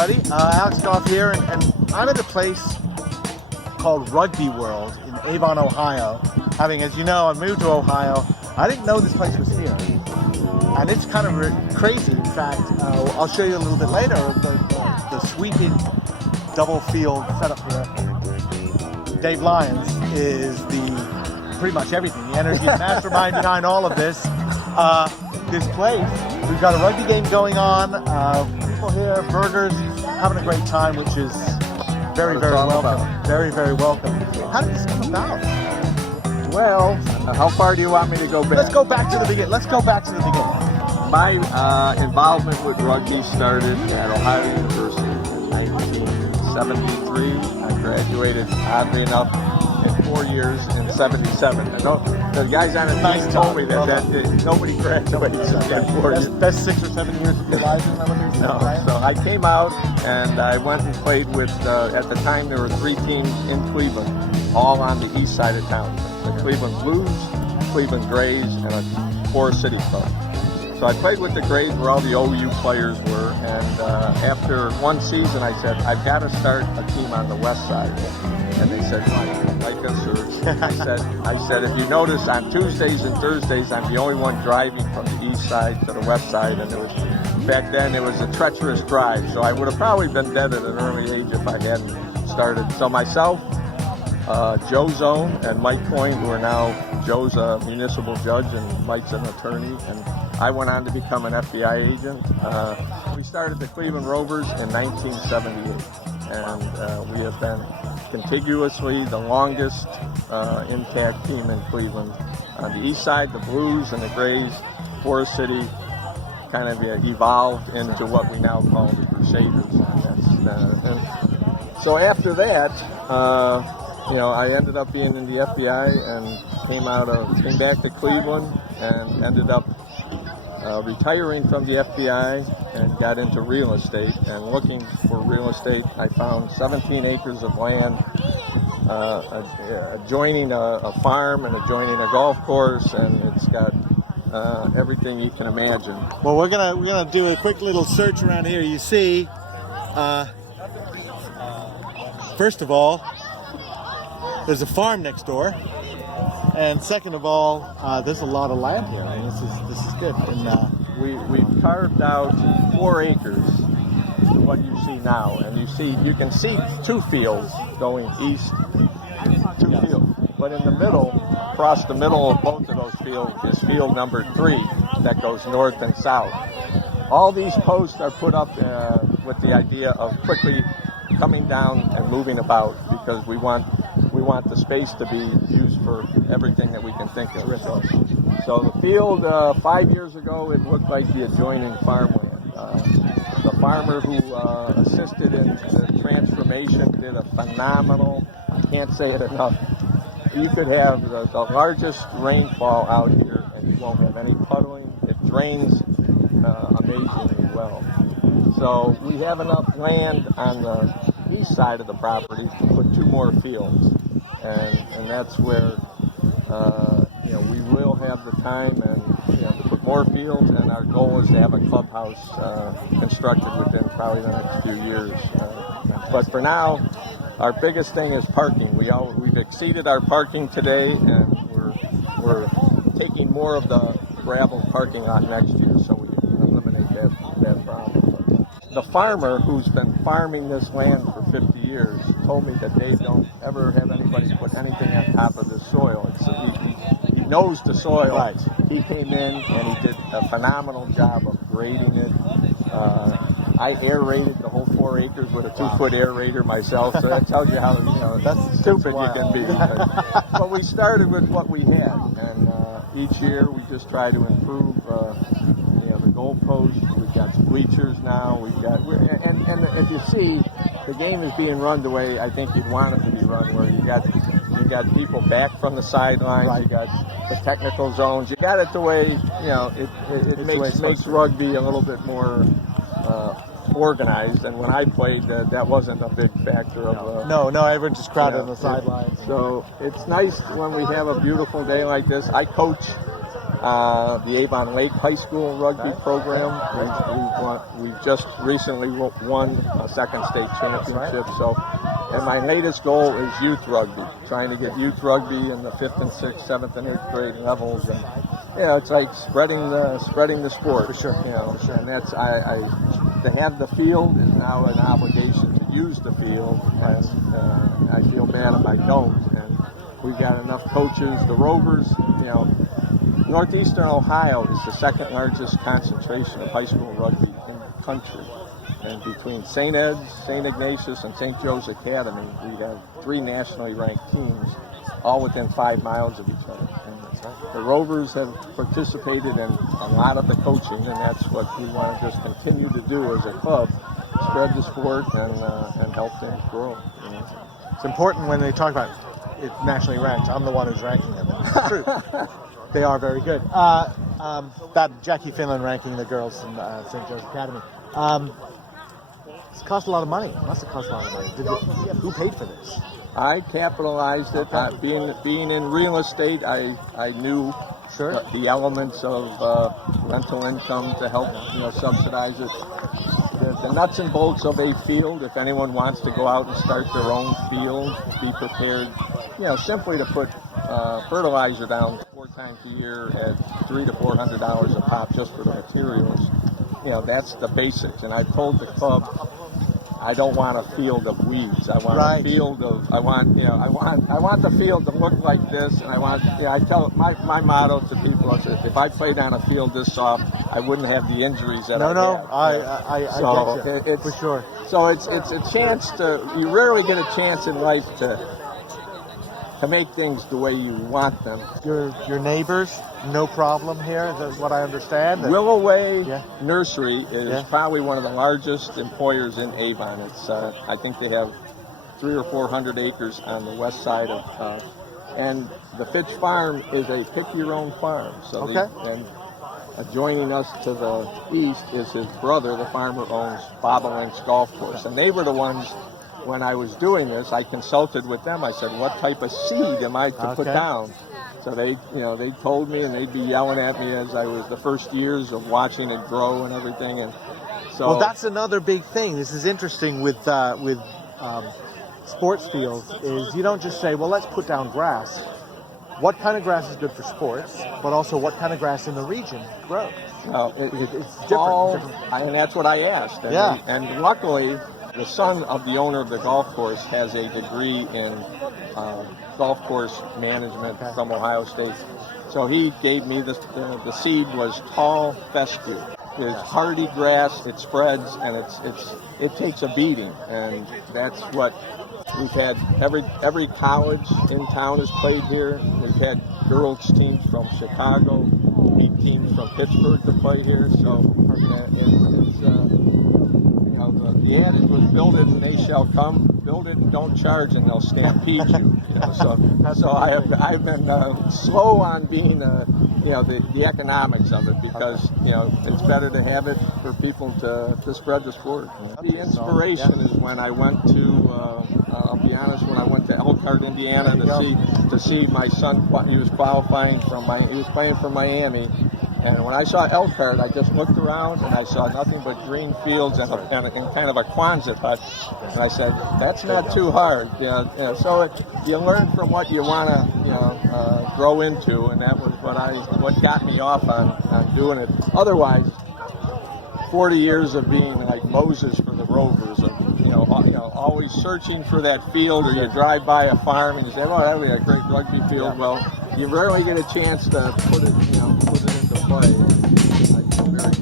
everybody. Alex Goff here, and I'm at a place called Rugby World in Avon, Ohio. Having, as you know, I moved to Ohio. I didn't know this place was here, and it's kind of crazy. In fact, I'll show you a little bit later the sweeping double field setup here. Dave Lyons is pretty much everything, the energy, the mastermind behind all of this. This place, we've got a rugby game going on. People here, burgers, having a great time, which is very, very welcome. Very, very welcome. How did this come about? Well, how far do you want me to go back? Let's go back to the beginning. My involvement with rugby started at Ohio University in 1973. I graduated, oddly enough, in 4 years in 77. The guys on the team told me that nobody graduates in 4 years. Best 6 or 7 years of your life, is that what you're saying? No, right? so I came out and I went and played with, at the time there were 3 teams in Cleveland, all on the east side of town. The Cleveland Blues, Cleveland Grays, and a Forest City club. So I played with the Grays where all the OU players were, and after one season I said, I've got to start a team on the west side. And they said, like us, or I said, if you notice, on Tuesdays and Thursdays, I'm the only one driving from the east side to the west side, and back then it was a treacherous drive, so I would have probably been dead at an early age if I hadn't started. So myself, Joe Zone, and Mike Coyne, who are now, Joe's a municipal judge and Mike's an attorney, and I went on to become an FBI agent. We started the Cleveland Rovers in 1978, and we have been contiguously the longest intact team in Cleveland. On the east side, the Blues and the Grays, Forest City, kind of evolved into what we now call the Crusaders. And so after that, I ended up being in the FBI and came back to Cleveland and ended up retiring from the FBI and got into real estate. And looking for real estate, I found 17 acres of land adjoining a farm and adjoining a golf course, and it's got everything you can imagine. Well, we're gonna do a quick little search around here. You see, first of all, there's a farm next door, and second of all, there's a lot of land here. I mean, this is good. And we've carved out 4 acres to what you see now, and you can see 2 fields going east, 2 fields. But in the middle, across the middle of both of those fields, is field number 3 that goes north and south. All these posts are put up with the idea of quickly coming down and moving about, because we want the space to be used for everything that we can think of. So the field, 5 years ago, it looked like the adjoining farmland. The farmer who assisted in the transformation did a phenomenal, I can't say it enough. You could have the largest rainfall out here and you won't have any puddling. It drains amazingly well. So we have enough land on the east side of the property to put 2 more fields. And that's where we will have the time to put more fields, and our goal is to have a clubhouse constructed within probably the next few years. But for now, our biggest thing is parking. We've exceeded our parking today, and we're taking more of the gravel parking lot next year, so we can eliminate that problem. The farmer who's been farming this land for 50 years told me that they don't ever have anybody put anything on top of the soil. He knows the soil. Right. He came in and he did a phenomenal job of grading it. I aerated the whole 4 acres with a 2-foot aerator myself, so that tells you how that's stupid you can be. But we started with what we had, and each year we just try to improve. The goalposts. We've got bleachers now. And if you see, the game is being run the way I think you'd want it to be run, where you got people back from the sidelines. Right. You got the technical zones. You got it the way it makes rugby a little bit more organized. And when I played, that wasn't a big factor of. No, everyone just crowded on the sidelines. So it's nice when we have a beautiful day like this. I coach the Avon Lake High School rugby program. We just recently won a second state championship. So, and my latest goal is youth rugby, trying to get youth rugby in the 5th and 6th, 7th and 8th grade levels. And it's like spreading the sport. For sure. For sure. And that's to have the field is now an obligation to use the field, and I feel bad if I don't. And we've got enough coaches. The Rovers, Northeastern Ohio is the second largest concentration of high school rugby in the country. And between St. Ed's, St. Ignatius, and St. Joe's Academy, we have 3 nationally ranked teams, all within 5 miles of each other. And the Rovers have participated in a lot of the coaching, and that's what we want to just continue to do as a club, spread the sport and help them grow. It's important when they talk about it nationally ranked. I'm the one who's ranking them, and it's true. They are very good. That Jackie Finlan ranking the girls in St. Joe's Academy. It's cost a lot of money. It must have cost a lot of money. Who paid for this? I capitalized it. Being in real estate, I knew the elements of rental income to help subsidize it. The nuts and bolts of a field. If anyone wants to go out and start their own field, be prepared. Simply to put fertilizer down 4 times a year at $300 to $400 a pop just for the materials. That's the basics. And I told the club, I don't want a field of weeds. I want a field of. I want the field to look like this. And I tell my motto to people. I said, if I played on a field this soft, I wouldn't have the injuries that I have. I get you. For sure. So it's a chance to. You rarely get a chance in life to make things the way you want them. Your neighbors, no problem here, is what I understand. Willow Way Nursery is probably one of the largest employers in Avon. It's I think they have 300 or 400 acres on the west side of, and the Fitch Farm is a pick-your-own farm. So and adjoining us to the east is his brother, the farmer owns Bobolinks Golf Course, and they were the ones. When I was doing this, I consulted with them. I said, what type of seed am I to put down? So they told me, and they'd be yelling at me as I was the first years of watching it grow and everything. And so, well, that's another big thing. This is interesting with sports fields is you don't just say, well, let's put down grass. What kind of grass is good for sports, but also what kind of grass in the region grows? No, it's different. And that's what I asked. And, and luckily, the son of the owner of the golf course has a degree in golf course management from Ohio State. So he gave me the seed was tall fescue. It's hardy grass, it spreads, and it takes a beating. And that's what we've had. Every college in town has played here. We've had girls teams from Chicago, teams from Pittsburgh to play here. So the adage was build it and they shall come. Build it, don't charge, and they'll stampede you. So I've been slow on being the economics of it because it's better to have it for people to spread the sport. The inspiration is when I went to I'll be honest, when I went to Elkhart, Indiana to see my son. He was qualifying he was playing for Miami. And when I saw Elkhart, I just looked around and I saw nothing but green fields and kind of a Quonset hut. And I said, that's not too hard. So you learn from what you want to grow into, and that was what got me off on doing it. Otherwise, 40 years of being like Moses for the Rovers, always searching for that field, or you drive by a farm and you say, oh, that would be a great rugby field. Well, you rarely get a chance to put it into play. I feel very